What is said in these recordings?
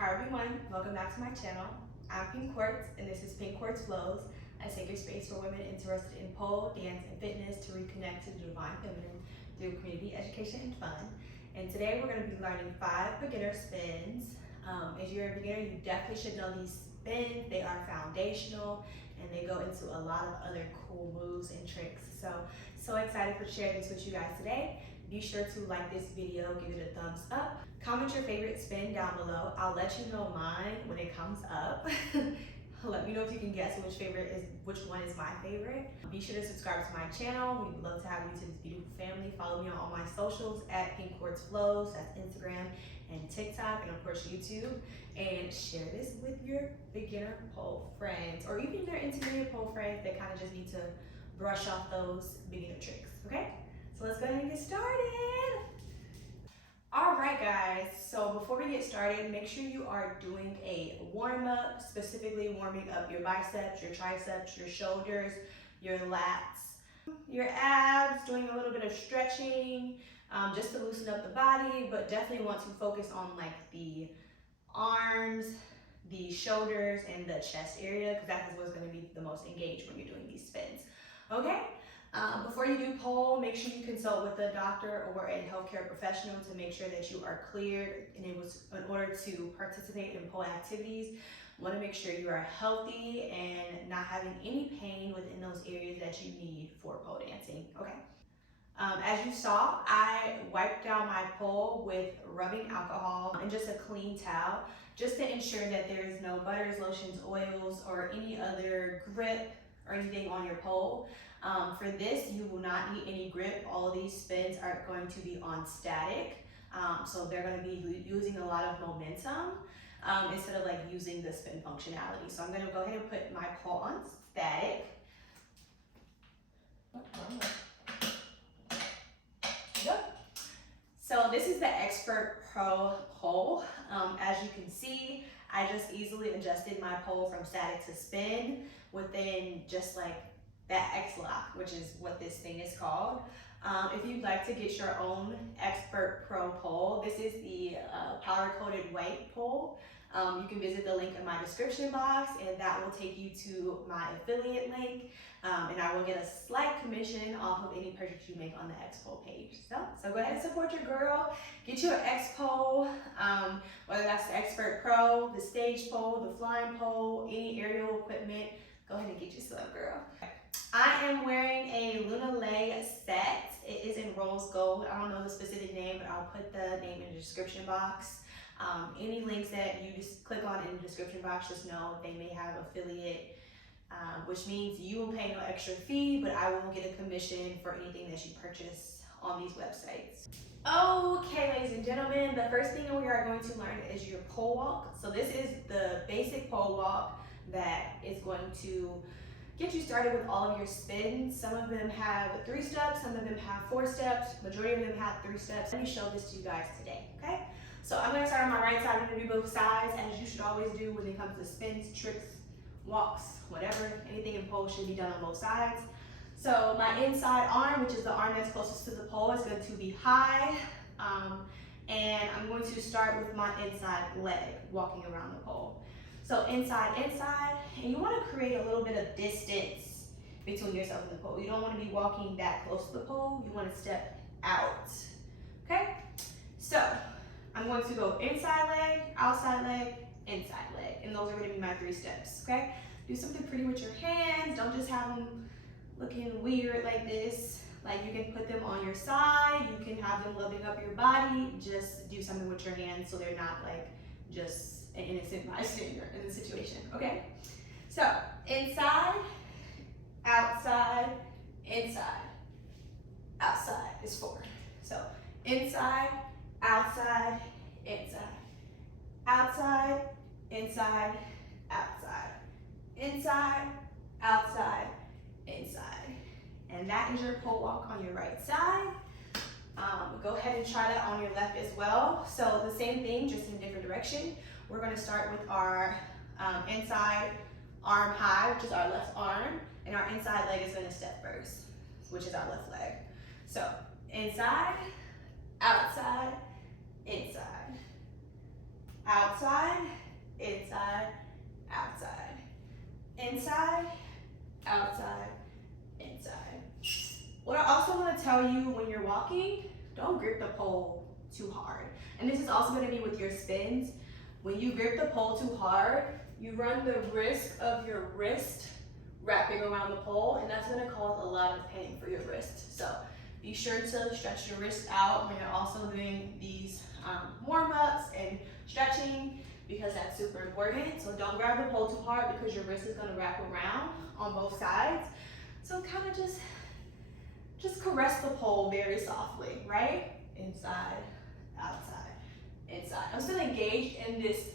Hi everyone, welcome back to my channel. I'm Pink Quartz and this is Pink Quartz Flows, a sacred space for women interested in pole, dance, and fitness to reconnect to the divine feminine through community education and fun. And today we're going to be learning 5 beginner spins. If you're a beginner, you definitely should know these spins. They are foundational and they go into a lot of other cool moves and tricks. So excited for sharing this with you guys today. Be sure to like this video, give it a thumbs up. Comment your favorite spin down below. I'll let you know mine when it comes up. Let me know if you can guess which one is my favorite. Be sure to subscribe to my channel. We'd love to have you to this beautiful family. Follow me on all my socials at Pink Quartz Flows. That's Instagram and TikTok, and of course YouTube. And share this with your beginner pole friends, or even your intermediate pole friends that kind of just need to brush off those beginner tricks. Okay? So let's go ahead and get started. All right, guys, so before we get started, make sure you are doing a warm-up, specifically warming up your biceps, your triceps, your shoulders, your lats, your abs, doing a little bit of stretching, just to loosen up the body, but definitely want to focus on like the arms, the shoulders, and the chest area, because that is what's going to be the most engaged when you're doing these spins. Okay? Before you do pole, make sure you consult with a doctor or a healthcare professional to make sure that you are cleared and in order to participate in pole activities. You want to make sure you are healthy and not having any pain within those areas that you need for pole dancing. Okay. As you saw, I wiped down my pole with rubbing alcohol and just a clean towel, just to ensure that there is no butters, lotions, oils, or any other grip or anything on your pole. For this, you will not need any grip. All of these spins are going to be on static. So they're going to be using a lot of momentum instead of like using the spin functionality. So I'm going to go ahead and put my pole on static. So this is the XPert Pro pole. As you can see, I just easily adjusted my pole from static to spin within just like that X-Lock, which is what this thing is called. If you'd like to get your own XPert Pro pole, this is the powder-coated white pole. You can visit the link in my description box, and that will take you to my affiliate link, and I will get a slight commission off of any purchase you make on the X-Pole page. So go ahead and support your girl. Get you an X-Pole, whether that's the XPert Pro, the stage pole, the flying pole, any aerial equipment. Go ahead and get you some, girl. I am wearing a Luna Lay set. It is in rose gold. I don't know the specific name, but I'll put the name in the description box. Any links that you just click on in the description box, just know they may have affiliate, which means you will pay no extra fee, but I will get a commission for anything that you purchase on these websites. Okay, ladies and gentlemen, the first thing we are going to learn is your pole walk. So this is the basic pole walk that is going to get you started with all of your spins. Some of them have 3 steps, some of them have 4 steps, majority of them have 3 steps. Let me show this to you guys today, okay? So I'm gonna start on my right side. I'm gonna do both sides, as you should always do when it comes to spins, tricks, walks, whatever. Anything in pole should be done on both sides. So my inside arm, which is the arm that's closest to the pole, is going to be high. And I'm going to start with my inside leg, walking around the pole. So inside, and you want to create a little bit of distance between yourself and the pole. You don't want to be walking that close to the pole. You want to step out, okay? So I'm going to go inside leg, inside leg, and those are going to be my 3 steps, okay? Do something pretty with your hands. Don't just have them looking weird like this. Like, you can put them on your side. You can have them loving up your body. Just do something with your hands so they're not like just an innocent bystander in the situation, okay? So inside, outside is 4. So inside, outside, inside, outside, inside, outside, inside. And that is your pole walk on your right side. Go ahead and try that on your left as well. So the same thing, just in a different direction. We're going to start with our inside arm high, which is our left arm, and our inside leg is going to step first, which is our left leg. So inside, outside, inside, outside, inside, outside, inside, outside, inside. What I also want to tell you when you're walking, don't grip the pole too hard. And this is also going to be with your spins. When you grip the pole too hard, you run the risk of your wrist wrapping around the pole, and that's going to cause a lot of pain for your wrist. So be sure to stretch your wrist out when you're also doing these warm-ups and stretching, because that's super important. So don't grab the pole too hard because your wrist is going to wrap around on both sides. So kind of just caress the pole very softly, right? Inside, outside, inside. I'm still engaged in this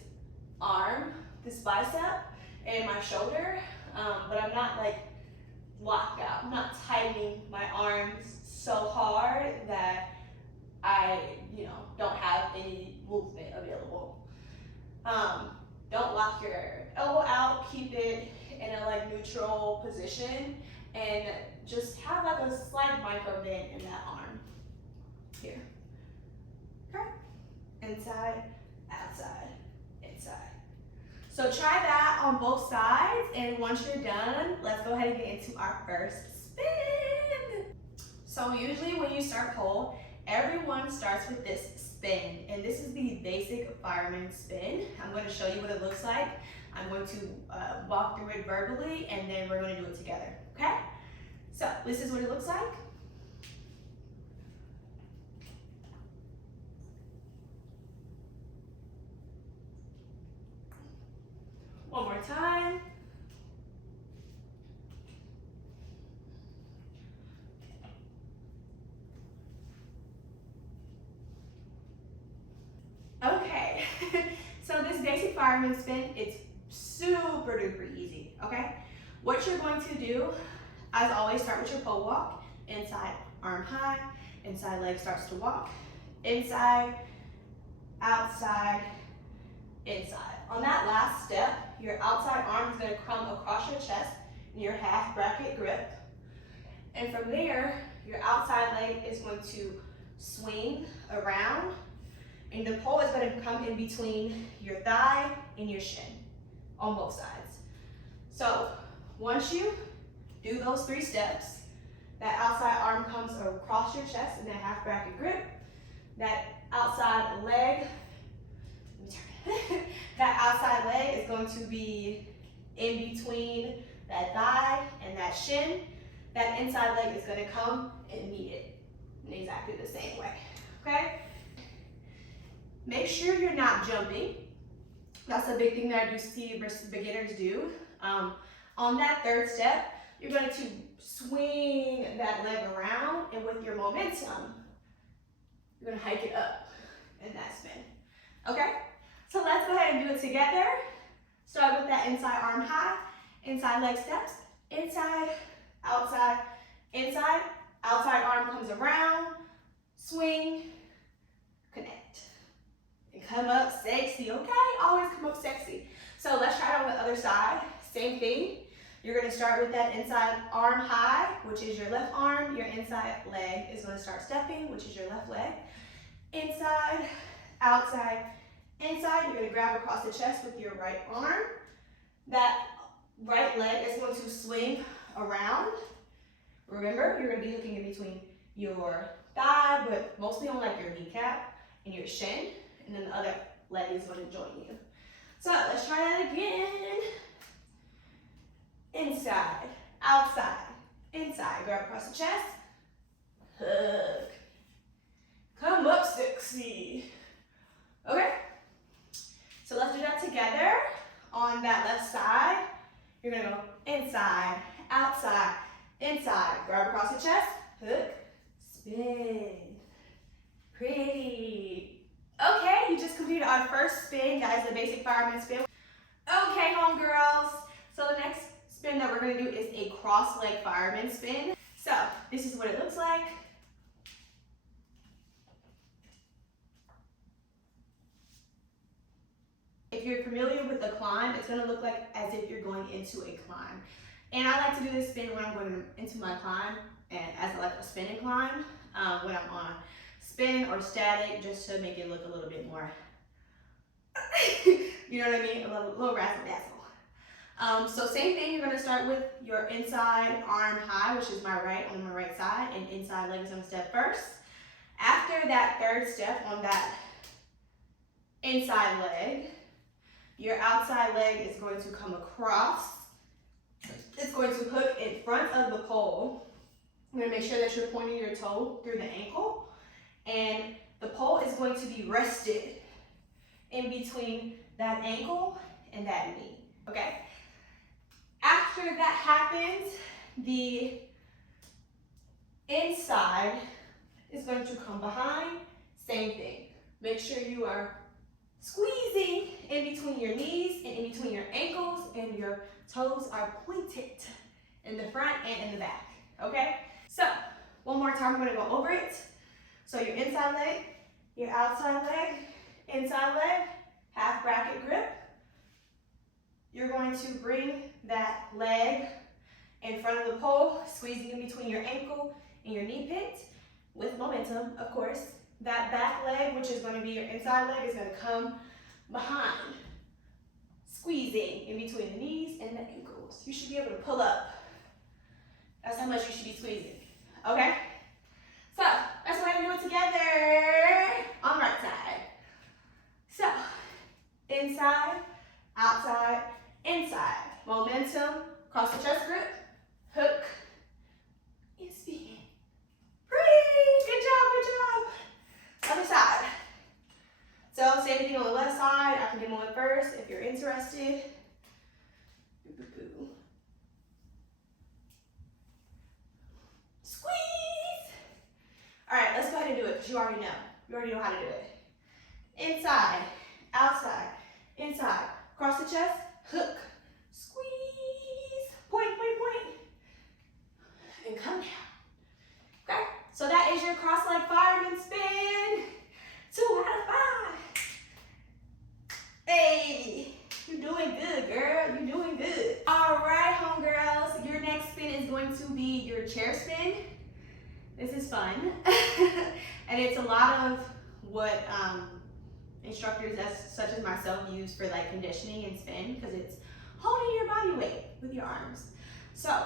arm, this bicep, and my shoulder, but I'm not like locked out. I'm not tightening my arms so hard that I, don't have any movement available. Don't lock your elbow out. Keep it in a like neutral position, and just have like a slight micro bend in that arm. Here. Okay. Inside, outside, inside. So try that on both sides, and once you're done, let's go ahead and get into our first spin. So usually when you start pole, everyone starts with this spin, and this is the basic fireman spin. I'm going to show you what it looks like. I'm going to walk through it verbally, and then we're going to do it together, okay? So this is what it looks like. One more time. Okay, so this basic fireman spin, it's super duper easy, okay? What you're going to do, as always, start with your pole walk. Inside, arm high, inside leg starts to walk. Inside, outside, inside. On that last step, your outside arm is going to come across your chest in your half bracket grip. And from there, your outside leg is going to swing around, and the pole is going to come in between your thigh and your shin on both sides. So once you do those 3 steps, that outside arm comes across your chest in that half bracket grip. That outside leg, that outside leg is going to be in between that thigh and that shin. That inside leg is going to come and meet it in exactly the same way, okay? Make sure you're not jumping. That's a big thing that I do see beginners do. On that 3rd step, you're going to swing that leg around, and with your momentum, you're going to hike it up in that spin, okay? So let's go ahead and do it together. Start with that inside arm high, inside leg steps, inside, outside, inside, outside arm comes around, swing, connect. And come up sexy, okay? Always come up sexy. So let's try it on the other side. Same thing. You're gonna start with that inside arm high, which is your left arm. Your inside leg is gonna start stepping, which is your left leg. Inside, outside, inside. You're gonna grab across the chest with your right arm. That right leg is going to swing around. Remember, you're gonna be hooking in between your thigh, but mostly on like your kneecap and your shin, and then the other leg is gonna join you. So let's try that again. Inside, outside, inside. Grab across the chest. Hug. Come up sexy. Okay? So let's do that together. On that left side, you're gonna go inside, outside, inside. Grab across the chest. Hook. Spin. Pretty. Okay, you just completed our first spin, guys, the basic fireman spin. Okay, homegirls. So the next spin that we're going to do is a cross leg fireman spin. So this is what it looks like. If you're familiar with the climb, it's going to look like as if you're going into a climb. And I like to do this spin when I'm going into my climb, and as like a spin and climb, when I'm on spin or static, just to make it look a little bit more You know what I mean? A little razzle dazzle. So same thing, you're gonna start with your inside arm high, which is my right, on my right side, and inside leg is gonna step first. After that third step on that inside leg, your outside leg is going to come across. It's going to hook in front of the pole. I'm gonna make sure that you're pointing your toe through the ankle, and the pole is going to be rested in between that ankle and that knee, okay? After that happens, the inside is going to come behind, same thing. Make sure you are squeezing in between your knees and in between your ankles, and your toes are pointed in the front and in the back, okay? So, one more time, we're gonna go over it. So your inside leg, your outside leg, inside leg, half bracket grip. You're going to bring that leg in front of the pole, squeezing in between your ankle and your knee pit with momentum, of course. That back leg, which is going to be your inside leg, is going to come behind, squeezing in between the knees and the ankles. You should be able to pull up. That's how much you should be squeezing, okay? So, let's go ahead and do it together on the right side. So, inside, outside, inside. Momentum, cross the chest grip, hook, and spin. Breathe, good job, good job. Other side. So, same thing on the left side. I can demo it first if you're interested. Squeeze. All right, let's go ahead and do it because you already know. You already know how to do it. Inside, outside, inside. Cross the chest, hook, squeeze, point, point, point, and come down. Okay, so that is your cross leg fireman spin. 2 out of 5. Hey, you're doing good, girl. You're doing good. All right, homegirls, your next spin is going to be your chair spin. This is fun, and it's a lot of what instructors such as myself use for like conditioning and spin, because it's holding your body weight with your arms. So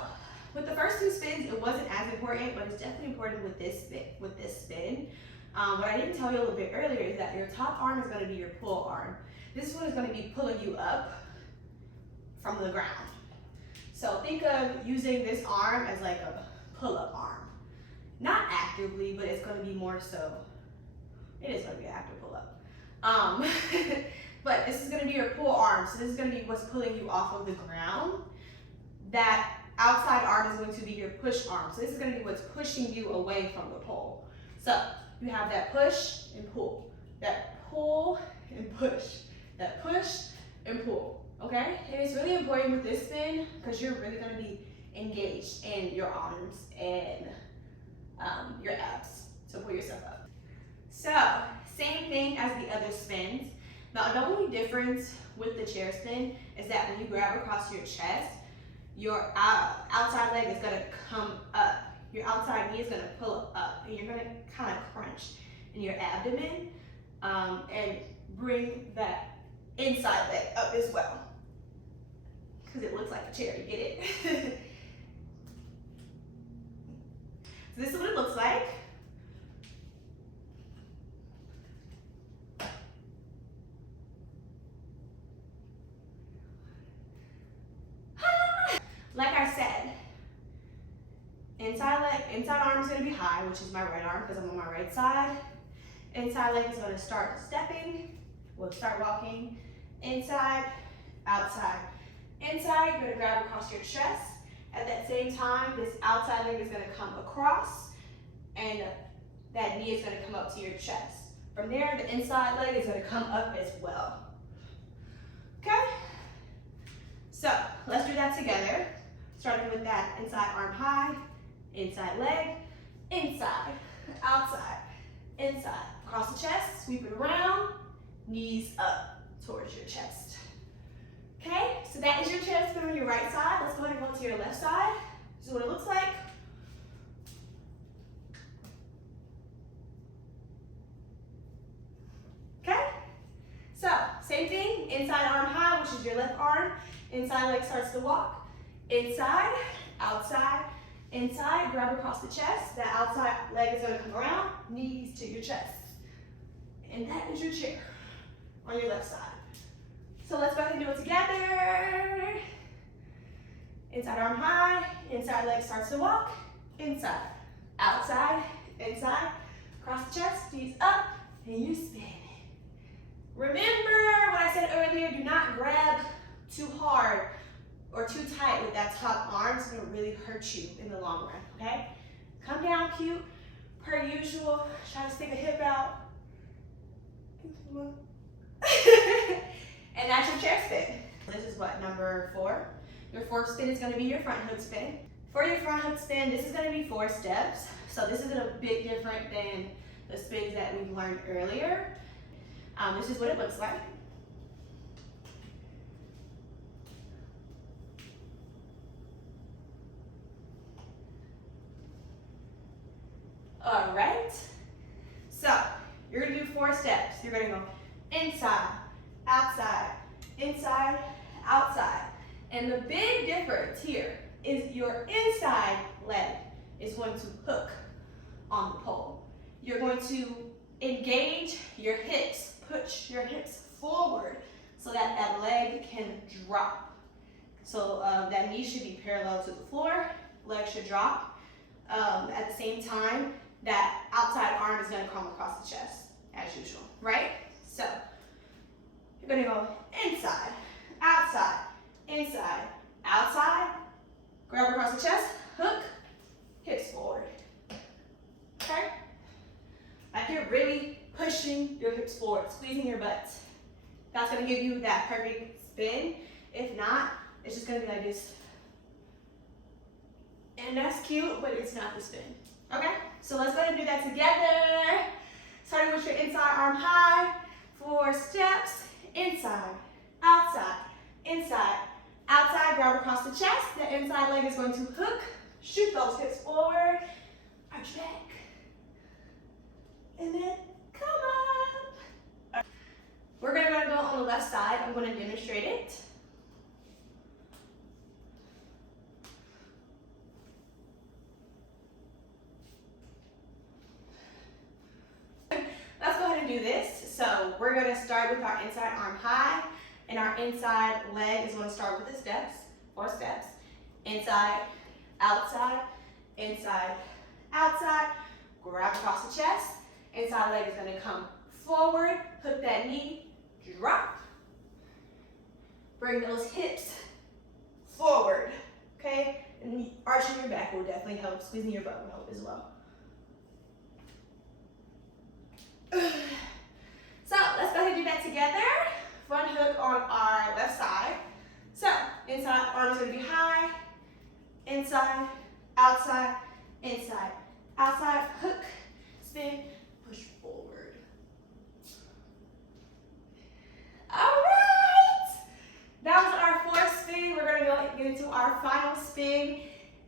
with the first 2 spins, it wasn't as important, but it's definitely important with this spin. What I didn't tell you a little bit earlier is that your top arm is going to be your pull arm. This one is going to be pulling you up from the ground. So think of using this arm as like a pull-up arm. Not actively, but it's going to be more so. It is going to be an active pull-up. But this is going to be your pull arm. So this is going to be what's pulling you off of the ground. That outside arm is going to be your push arm. So this is going to be what's pushing you away from the pole. So you have that push and pull. That pull and push. That push and pull. Okay? And it's really important with this spin because you're really going to be engaged in your arms and your abs to pull yourself up. So, same thing as the other spins. Now, the only difference with the chair spin is that when you grab across your chest, your outside leg is going to come up. Your outside knee is going to pull up, and you're going to kind of crunch in your abdomen and bring that inside leg up as well. Because it looks like a chair, you get it? So this is what it looks like. Like I said, inside arm is going to be high, which is my right arm because I'm on my right side. Inside leg is going to start stepping. We'll start walking inside, outside. Inside, you're going to grab across your chest. At that same time, this outside leg is going to come across, and that knee is going to come up to your chest. From there, the inside leg is going to come up as well. Okay? So, let's do that together. Starting with that inside arm high, inside leg, inside, outside, inside. Across the chest, sweep it around, knees up towards your chest. Okay, so that is your chair spin on your right side. Let's go ahead and go to your left side. This is what it looks like. Okay, so same is your left arm. Inside leg starts to walk. Inside, outside, inside, grab across the chest. That outside leg is gonna come around, knees to your chest. And that is your chair on your left side. So let's go ahead and do it together. Inside arm high, inside leg starts to walk. Inside, outside, inside, across the chest, knees up, and you spin. Remember what I said earlier, do not grab too hard or too tight with that top arm. It's gonna really hurt you in the long run, okay? Come down cute, per usual. Try to stick a hip out. And that's your chair spin. This is what, number 4? Your 4th spin is gonna be your front hook spin. For your front hook spin, this is gonna be 4 steps. So this is a bit different than the spins that we learned earlier. This is what it looks like. All right, so you're gonna do 4 steps. You're gonna go inside, outside, inside, outside. And the big difference here is your inside leg is going to hook on the pole. You're going to engage your hips, push your hips forward so that that leg can drop. So that knee should be parallel to the floor, leg should drop. At the same time, that outside arm is gonna come across the chest, as usual, right? So, you're gonna go inside, outside, inside, outside, grab across the chest, hook, hips forward, okay? Like you're really pushing your hips forward, squeezing your butt. That's gonna give you that perfect spin. If not, it's just gonna be like this. And that's cute, but it's not the spin. Okay, so let's go ahead and do that together. Starting with your inside arm high, 4 steps, inside, outside, grab across the chest. The inside leg is going to hook, shoot those hips forward, arch back, and then come up. We're gonna go on the left side. I'm gonna demonstrate it. Let's go ahead and do this. So we're gonna start with our inside arm high, and our inside leg is gonna start with the steps, 4 steps. Inside, outside, grab across the chest. Inside leg is gonna come forward, hook that knee, drop. Bring those hips forward, okay? And arching your back will definitely help, squeezing your butt will help as well. So let's go ahead and do that together. Front hook on our left side. So inside arm is going to be high, inside, outside, hook, spin, push forward. All right, that was our 4th spin. We're going to go ahead and get into our final spin.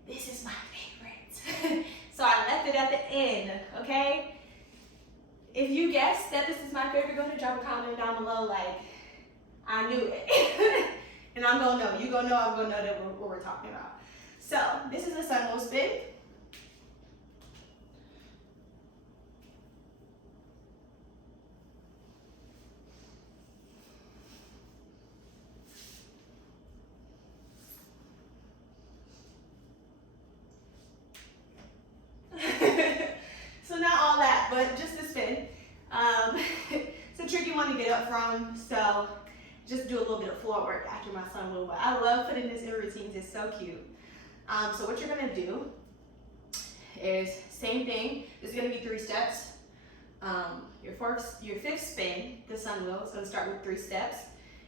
This is my favorite. So I left it at the end, okay? If you guessed that this is my favorite, go ahead and drop a comment down below like, I knew it. And I'm gonna know, you gonna know, I'm gonna know that what we're talking about. So, this is a Sunwheel Spin. So not all that, but just the spin. It's a tricky one to get up from, so just do a little bit of floor work after my Sunwheel. But I love putting this in routines, it's so cute. So what you're gonna do is same thing. This is gonna be 3 steps. Your 5th spin, the Sunwheel, is gonna start with 3 steps.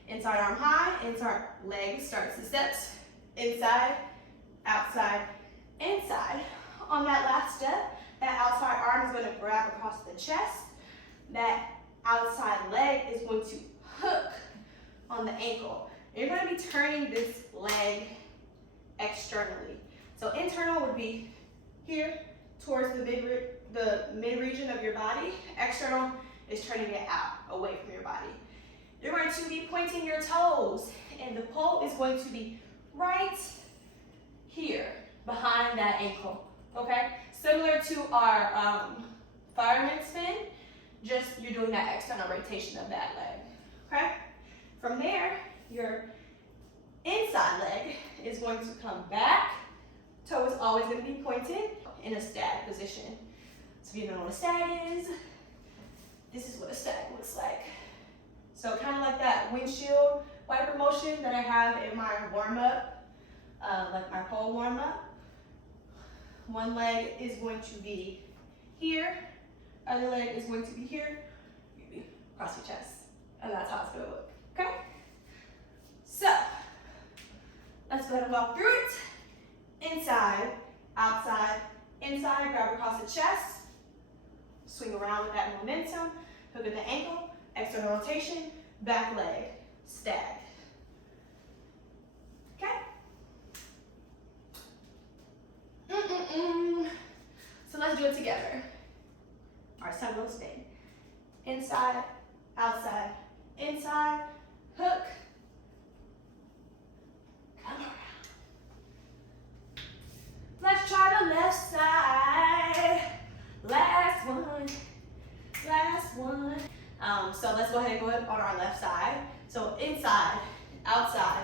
Inside arm high, inside leg starts the steps. Inside, outside, inside. On that last step, that outside arm is going to grab across the chest. That outside leg is going to hook on the ankle. You're going to be turning this leg externally. So internal would be here towards the mid region of your body. External is turning it out, away from your body. You're going to be pointing your toes and the pole is going to be right here behind that ankle, okay? Similar to our Fireman Spin, just you're doing that external rotation of that leg, okay? From there, your inside leg is going to come back. Toe is always going to be pointed in a stag position. So if you don't know what a stag is, this is what a stag looks like. So kind of like that windshield wiper motion that I have in my warm-up, like my pole warm-up. One leg is going to be here, other leg is going to be here, across your chest, and that's how it's going to look, okay? So, let's go ahead and walk through it. Inside, outside, inside, grab across the chest, swing around with that momentum, hook at the ankle, external rotation, back leg, stag. Okay? So let's do it together. Our Sunwheel Spin. Inside, outside, inside, hook, come around. Let's try the left side. Last one, last one. So let's go ahead and go on our left side. So inside, outside,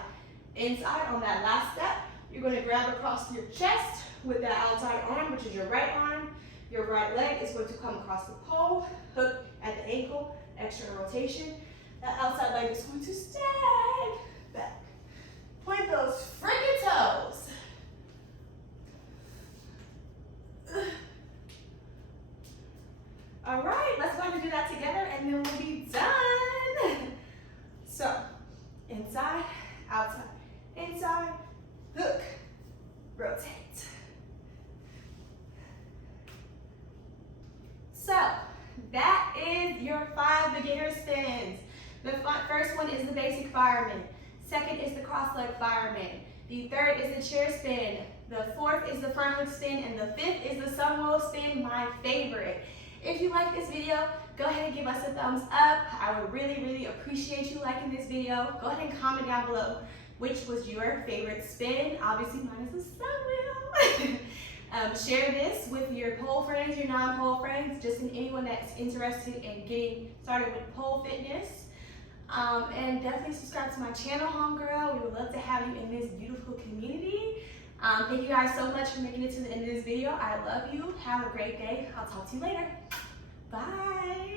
inside on that last step. You're going to grab across your chest with that outside arm, which is your right arm. Your right leg is going to come across the pole, hook at the ankle, external rotation. That outside leg is going to stag back. Point those freaking toes. All right, let's go ahead and do that together and then we'll be done. So, inside, outside, inside, hook, rotate. So, that is your 5 beginner spins. The first one is the basic fireman. Second is the cross leg fireman. The third is the chair spin. The fourth is the front hook spin. And the fifth is the Sunwheel Spin, my favorite. If you like this video, go ahead and give us a thumbs up. I would really, really appreciate you liking this video. Go ahead and comment down below which was your favorite spin. Obviously mine is the Sunwheel. Share this with your pole friends, your non-pole friends, just in anyone that's interested in getting started with pole fitness. And definitely subscribe to my channel, homegirl. We would love to have you in this beautiful community. Thank you guys so much for making it to the end of this video. I love you. Have a great day. I'll talk to you later. Bye.